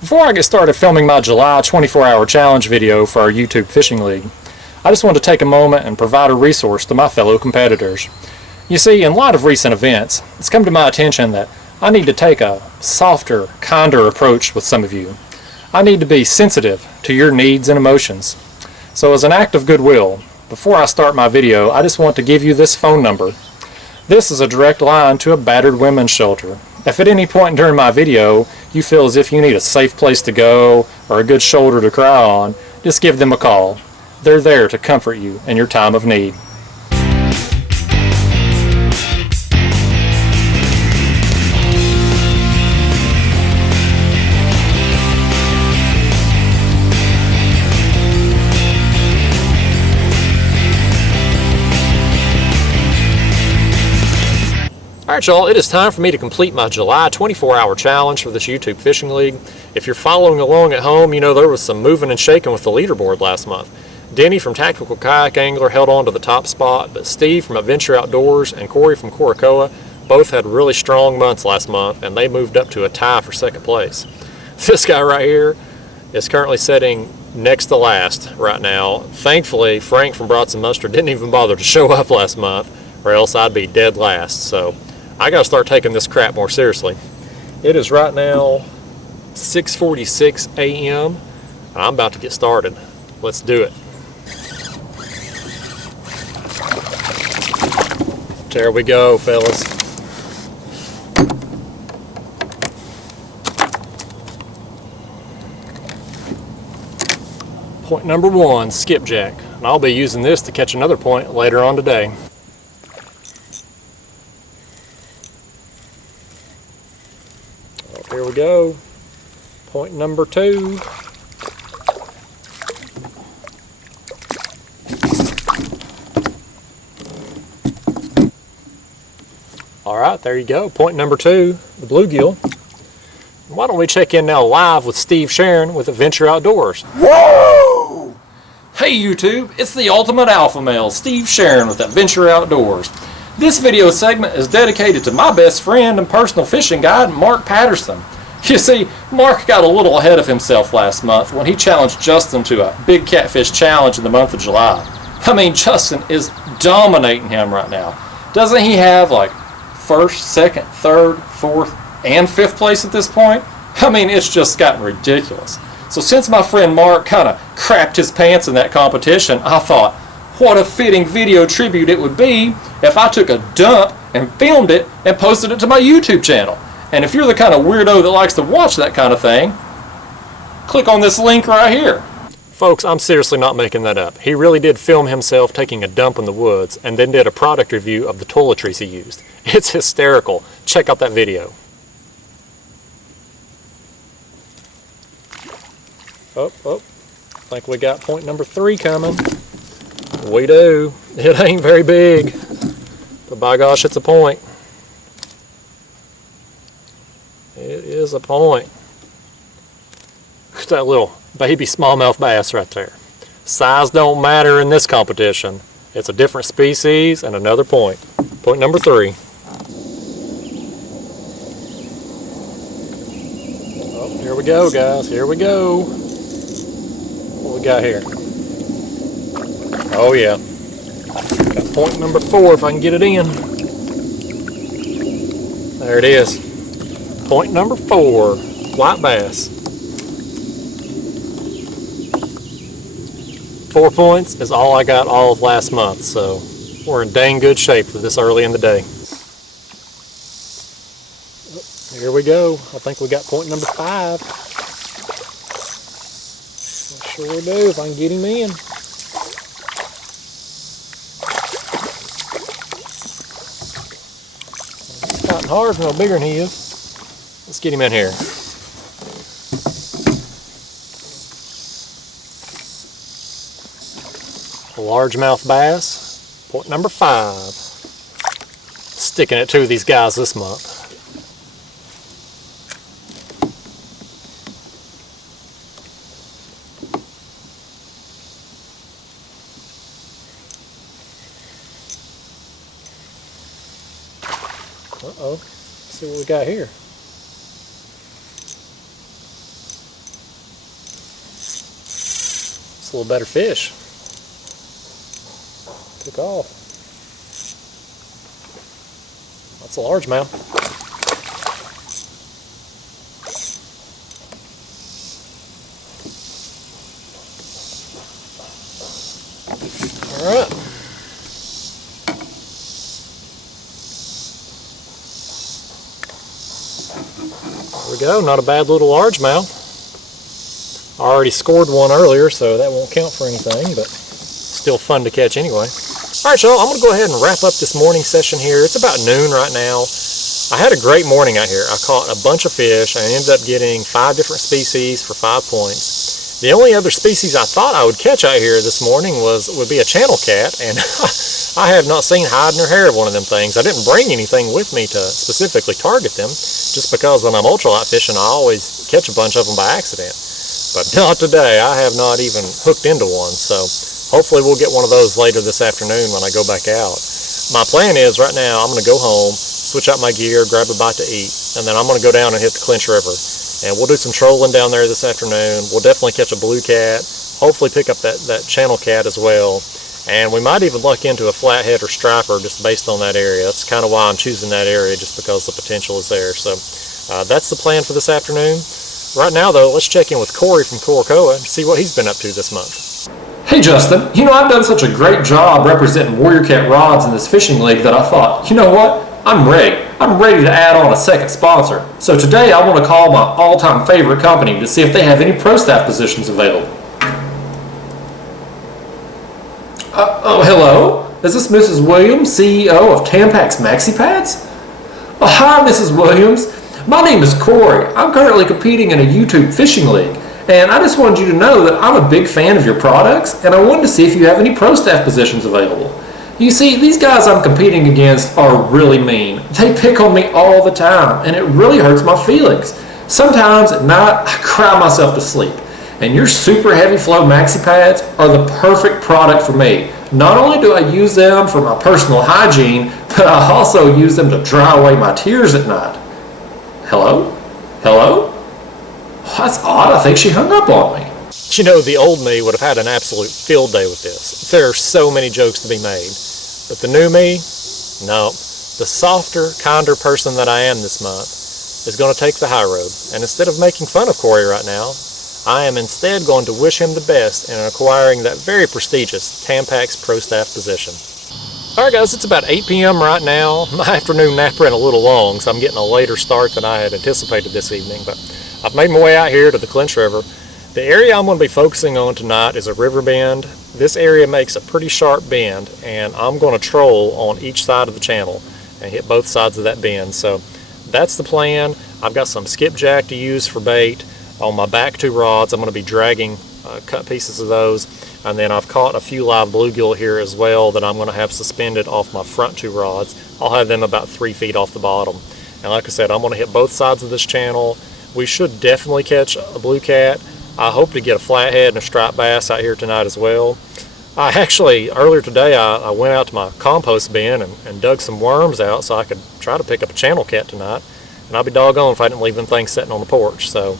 Before I get started filming my July 24-hour challenge video for our YouTube Fishing League, I just want to take a moment and provide a resource to my fellow competitors. You see, in light of recent events, it's come to my attention that I need to take a softer, kinder approach with some of you. I need to be sensitive to your needs and emotions. So as an act of goodwill, before I start my video, I just want to give you this phone number. This is a direct line to a battered women's shelter. If at any point during my video you feel as if you need a safe place to go or a good shoulder to cry on, just give them a call. They're there to comfort you in your time of need. Alright y'all, it is time for me to complete my July 24-hour challenge for this YouTube Fishing League. If you're following along at home, you know there was some moving and shaking with the leaderboard last month. Denny from Tactical Kayak Angler held on to the top spot, but Steve from Adventure Outdoors and Corey from KoreCoa both had really strong months last month, and they moved up to a tie for second place. This guy right here is currently sitting next to last right now. Thankfully, Frank from BratsNMustard didn't even bother to show up last month, or else I'd be dead last. So I gotta start taking this crap more seriously. It is right now 6:46 a.m. I'm about to get started. Let's do it. There we go, fellas. Point number one, skipjack. And I'll be using this to catch another point later on today. Here we go. Point number two. Alright, there you go. Point number two, the bluegill. Why don't we check in now live with Steve Sharon with Adventure Outdoors. Whoa! Hey YouTube, it's the ultimate alpha male, Steve Sharon with Adventure Outdoors. This video segment is dedicated to my best friend and personal fishing guide, Mark Patterson. You see, Mark got a little ahead of himself last month when he challenged Justin to a big catfish challenge in the month of July. I mean, Justin is dominating him right now. Doesn't he have like first, second, third, fourth, and fifth place at this point? I mean, it's just gotten ridiculous. So since my friend Mark kind of crapped his pants in that competition, I thought, what a fitting video tribute it would be if I took a dump and filmed it and posted it to my YouTube channel. And if you're the kind of weirdo that likes to watch that kind of thing, click on this link right here. Folks, I'm seriously not making that up. He really did film himself taking a dump in the woods and then did a product review of the toiletries he used. It's hysterical. Check out that video. I think we got point number three coming. We do. It ain't very big, but by gosh, it's a point. It is a point. Look at that little baby smallmouth bass right there. Size don't matter in this competition. It's a different species and another point. Point number three. Oh, here we go, guys. Here we go. What we got here? Oh yeah. Got point number four if I can get it in. There it is. Point number four. White bass. 4 points is all I got all of last month, so we're in dang good shape for this early in the day. Here we go. I think we got point number five. I sure do, if I can get him in. It's fighting hard, no bigger than he is. Let's get him in here. Largemouth bass, point number five. Sticking it to these guys this month. Uh-oh. Let's see what we got here. It's a little better fish. Took off. That's a largemouth. All right. There we go. Not a bad little largemouth. I already scored one earlier, so that won't count for anything, but still fun to catch anyway. Alright y'all, I'm going to go ahead and wrap up this morning session here. It's about noon right now. I had a great morning out here. I caught a bunch of fish. I ended up getting 5 different species for 5 points. The only other species I thought I would catch out here this morning would be a channel cat, and I have not seen hide nor hair of one of them things. I didn't bring anything with me to specifically target them, just because when I'm ultralight fishing I always catch a bunch of them by accident. But not today. I have not even hooked into one, so hopefully we'll get one of those later this afternoon when I go back out. My plan is right now I'm going to go home, switch out my gear, grab a bite to eat, and then I'm going to go down and hit the Clinch River. And we'll do some trolling down there this afternoon. We'll definitely catch a blue cat, hopefully pick up that channel cat as well. And we might even luck into a flathead or striper just based on that area. That's kind of why I'm choosing that area, just because the potential is there. So that's the plan for this afternoon. Right now, though, let's check in with Corey from KoreCoa and see what he's been up to this month. Hey Justin, you know, I've done such a great job representing Warrior Cat rods in this fishing league that I thought, you know what, I'm ready. I'm ready to add on a second sponsor. So today I want to call my all-time favorite company to see if they have any pro staff positions available. Oh, hello? Is this Mrs. Williams, CEO of Tampax Maxi Pads? Oh, hi, Mrs. Williams. My name is Corey. I'm currently competing in a YouTube fishing league, and I just wanted you to know that I'm a big fan of your products, and I wanted to see if you have any pro staff positions available. You see, these guys I'm competing against are really mean. They pick on me all the time, and it really hurts my feelings. Sometimes at night, I cry myself to sleep, and your super heavy flow maxi pads are the perfect product for me. Not only do I use them for my personal hygiene, but I also use them to dry away my tears at night. Hello? Hello? That's odd. I think she hung up on me. You know, the old me would have had an absolute field day with this. There are so many jokes to be made. But the new me? No. The softer, kinder person that I am this month is going to take the high road. And instead of making fun of Corey right now, I am instead going to wish him the best in acquiring that very prestigious Tampax Pro Staff position. Alright guys, it's about 8 p.m. right now. My afternoon nap ran a little long, so I'm getting a later start than I had anticipated this evening. But I've made my way out here to the Clinch River. The area I'm going to be focusing on tonight is a river bend. This area makes a pretty sharp bend, and I'm going to troll on each side of the channel and hit both sides of that bend. So that's the plan. I've got some skipjack to use for bait. On my back 2 rods, I'm going to be dragging cut pieces of those, and then I've caught a few live bluegill here as well that I'm going to have suspended off my front 2 rods. I'll have them about 3 feet off the bottom. And like I said, I'm going to hit both sides of this channel. We should definitely catch a blue cat. I hope to get a flathead and a striped bass out here tonight as well. I actually, earlier today, I went out to my compost bin and dug some worms out so I could try to pick up a channel cat tonight. And I'll be doggone if I didn't leave them things sitting on the porch. So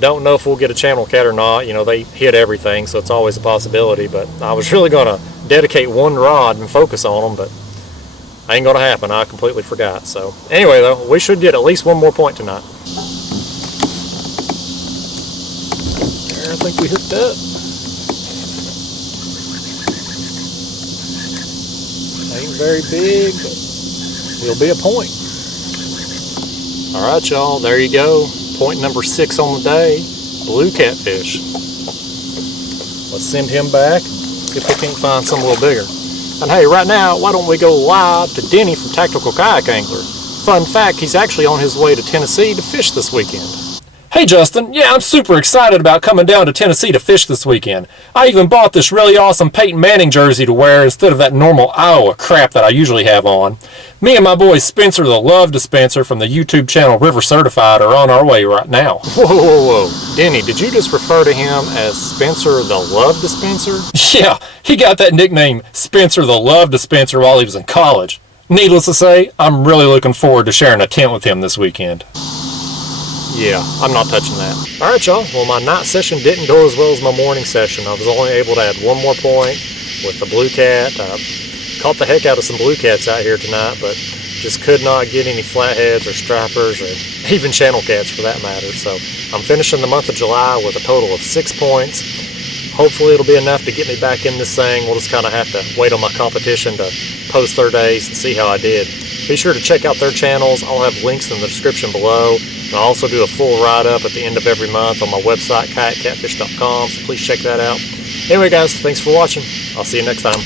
don't know if we'll get a channel cat or not. You know, they hit everything, so it's always a possibility. But I was really going to dedicate 1 rod and focus on them, but ain't going to happen. I completely forgot. So anyway, though, we should get at least 1 more point tonight. There, I think we hooked up. Ain't very big, but it'll be a point. Alright y'all, there you go. Point number 6 on the day. Blue catfish. Let's send him back, if we can't find some a little bigger. And hey, right now, why don't we go live to Denny from Tactical Kayak Angler. Fun fact, he's actually on his way to Tennessee to fish this weekend. Hey Justin, yeah, I'm super excited about coming down to Tennessee to fish this weekend. I even bought this really awesome Peyton Manning jersey to wear instead of that normal Iowa crap that I usually have on. Me and my boy Spencer the Love Dispenser from the YouTube channel River Certified are on our way right now. Whoa, whoa, whoa. Denny, did you just refer to him as Spencer the Love Dispenser? Yeah, he got that nickname Spencer the Love Dispenser while he was in college. Needless to say, I'm really looking forward to sharing a tent with him this weekend. Yeah, I'm not touching that. All right, y'all. Well, my night session didn't go as well as my morning session. I was only able to add one more point with the blue cat. I caught the heck out of some blue cats out here tonight, but just could not get any flatheads or stripers or even channel cats for that matter. So I'm finishing the month of July with a total of 6 points. Hopefully it'll be enough to get me back in this thing. We'll just kind of have to wait on my competition to post their days and see how I did. Be sure to check out their channels. I'll have links in the description below. And I'll also do a full write-up at the end of every month on my website, kayakcatfish.com, so please check that out. Anyway, guys, thanks for watching. I'll see you next time.